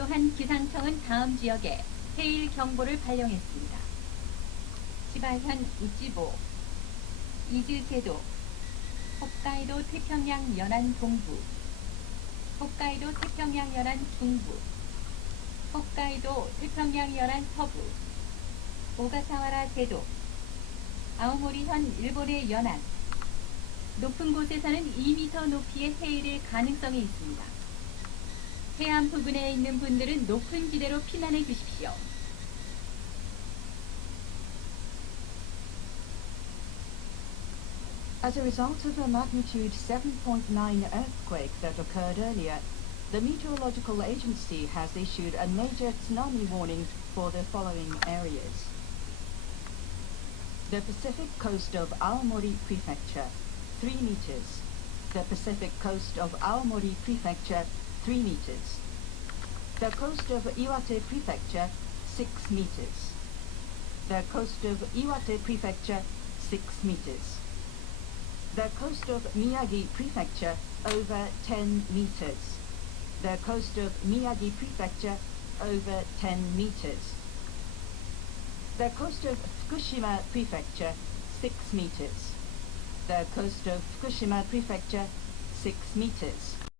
또한 기상청은 다음 지역에 해일 경보를 발령했습니다. 치바현 우찌보, 이즈제도, 홋카이도 태평양 연안 동부, 홋카이도 태평양 연안 중부, 홋카이도 태평양 연안 서부, 오가사와라 제도, 아오모리현 일본의 연안, 높은 곳에서는 2m 높이의 해일일 가능성이 있습니다. 해안 부근에 있는 분들은 높은 지대로 피난해 주십시오. As a result of a magnitude 7.9 earthquake that occurred earlier, the Meteorological Agency has issued a major tsunami warning for the following areas. The Pacific coast of Aomori Prefecture, 3 meters. The Pacific coast of Aomori Prefecture, 3 meters. The coast of Iwate Prefecture, 6 meters. The coast of Iwate Prefecture, 6 meters. The coast of Miyagi Prefecture, over 10 meters. The coast of Miyagi Prefecture, over 10 meters. The coast of Fukushima Prefecture, 6 meters. The coast of Fukushima Prefecture, 6 meters.